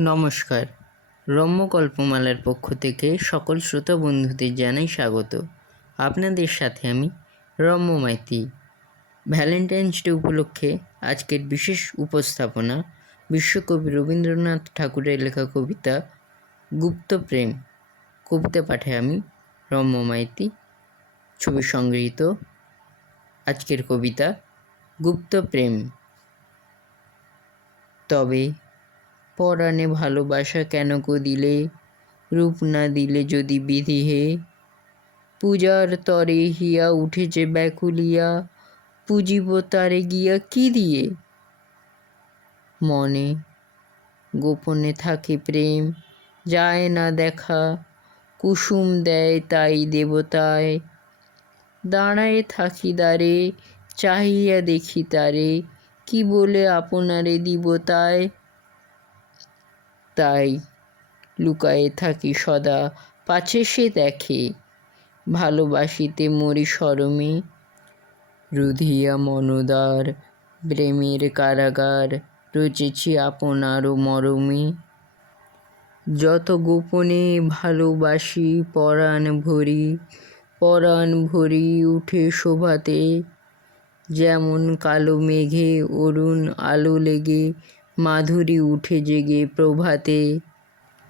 নমস্কার। রম্যকল্পমালার পক্ষ থেকে সকল শ্রোতা বন্ধুদের জানাই স্বাগত। আপনাদের সাথে আমি রম্য মাইতি। ভ্যালেন্টাইন্স ডে উপলক্ষে আজকের বিশেষ উপস্থাপনা বিশ্বকবি রবীন্দ্রনাথ ঠাকুরের লেখা কবিতা গুপ্ত প্রেম। কবিতা পাঠে আমি রম্য মাইতি। ছবি সংগৃহীত। আজকের কবিতা গুপ্ত প্রেম। তবে পরাণে ভালোবাসা কেন কো দিলে, রূপ না দিলে যদি বিধি হে। পূজার তরে হিয়া উঠেছে ব্যাকুলিয়া, পুজিব তারে গিয়া কি দিয়ে। মনে গোপনে থাকে প্রেম, যায় না দেখা, কুসুম দেয় তাই দেবতায়। দাঁড়ায়ে থাকি দ্বারে, চাহিয়া দেখি তারে, কি বলে আপনারে দিব তাই। তাই লুকায়ে থাকি সদা, পাছে সে দেখে, ভালোবাসিতে মরি শরমে। রুধিয়া মনোদার প্রেমের কারাগার, রচেছি আপনারও মরমে। যত গোপনে ভালোবাসি পরাণ ভরি উঠে শোভাতে। যেমন কালো মেঘে অরুণ আলো লেগে, মাধুরী উঠে জেগে প্রভাতে।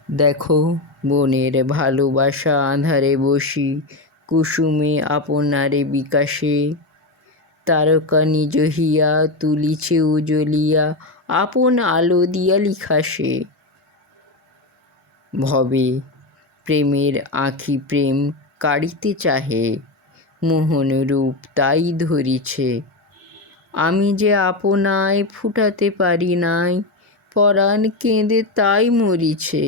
দেখো বনের ভালোবাসা আঁধারে বসি, কুসুমে আপনারে বিকাশে। তারকা নিজ হিয়া তুলিছে উজলিয়া, আপন আলো দিয়া লিখাসে। ভবে প্রেমের আঁখি প্রেম কাড়িতে চাহে, মোহন রূপ তাই ধরিছে। আমি যে আপনায় ফুটাতে পারি নাই, পরাণ কেঁদে তাই মরিছে।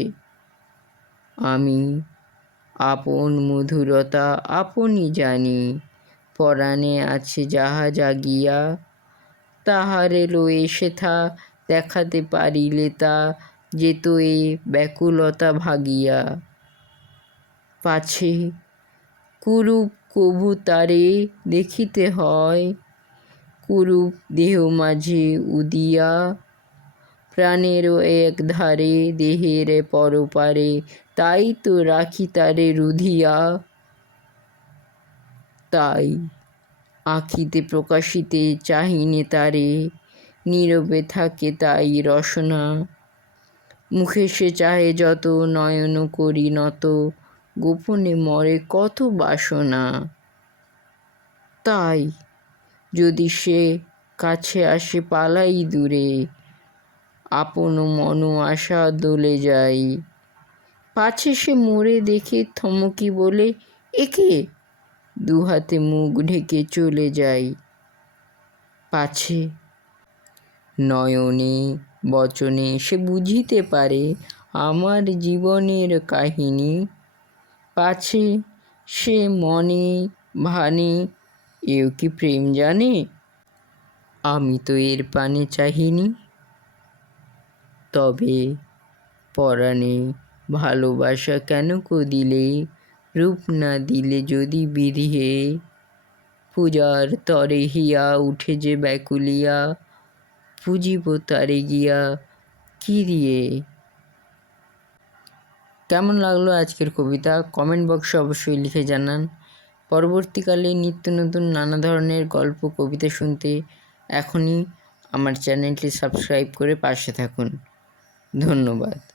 আমি আপন মধুরতা আপনি জানি, পরাণে আছে যাহা জাগিয়া। তাহারে লয়ে সেথা দেখাতে পারিলে তা, যেত এ ব্যাকুলতা ভাগিয়া। পাছে কুরূপ কভু তারে দেখিতে হয়, কুরূপ দেহ মাঝে উদিয়া। প্রাণেরও এক ধারে দেহের পরপারে, তাই তো রাখি তারে রুধিয়া। তাই আঁখিতে প্রকাশিতে চাহিনে তারে, নীরবে থাকে তাই রসনা। মুখে সে চাহে যত, নয়ন করি নত, গোপনে মরে কত বাসনা। তাই যদি সে কাছে আসে পালাই দূরে, আপন মন আশা দোলে যাই। পাছে সে মোরে দেখে থমকি বলে, একে, দুহাতে মুখ ঢেকে চলে যাই। পাছে নয়নে বচনে সে বুঝিতে পারে আমার জীবনের কাহিনী। পাছে সে মনে ভানে, এও কি প্রেম জানে, আমি তো এর পানে চাহিনি। তবে পরাণে ভালোবাসা কেন কো দিলে, রূপ না দিলে যদি বিধি হে। পূজার তরে হিয়া উঠে যে ব্যাকুলিয়া, পুজিব তারে গিয়া কি দিয়ে। কেমন লাগলো আজকের কবিতা কমেন্ট বক্সে অবশ্যই লিখে জানান। পরবর্তীকালে নিত্য নতুন নানা ধরনের গল্প কবিতা শুনতে এখনই আমার চ্যানেলটি সাবস্ক্রাইব করে পাশে থাকুন। ধন্যবাদ।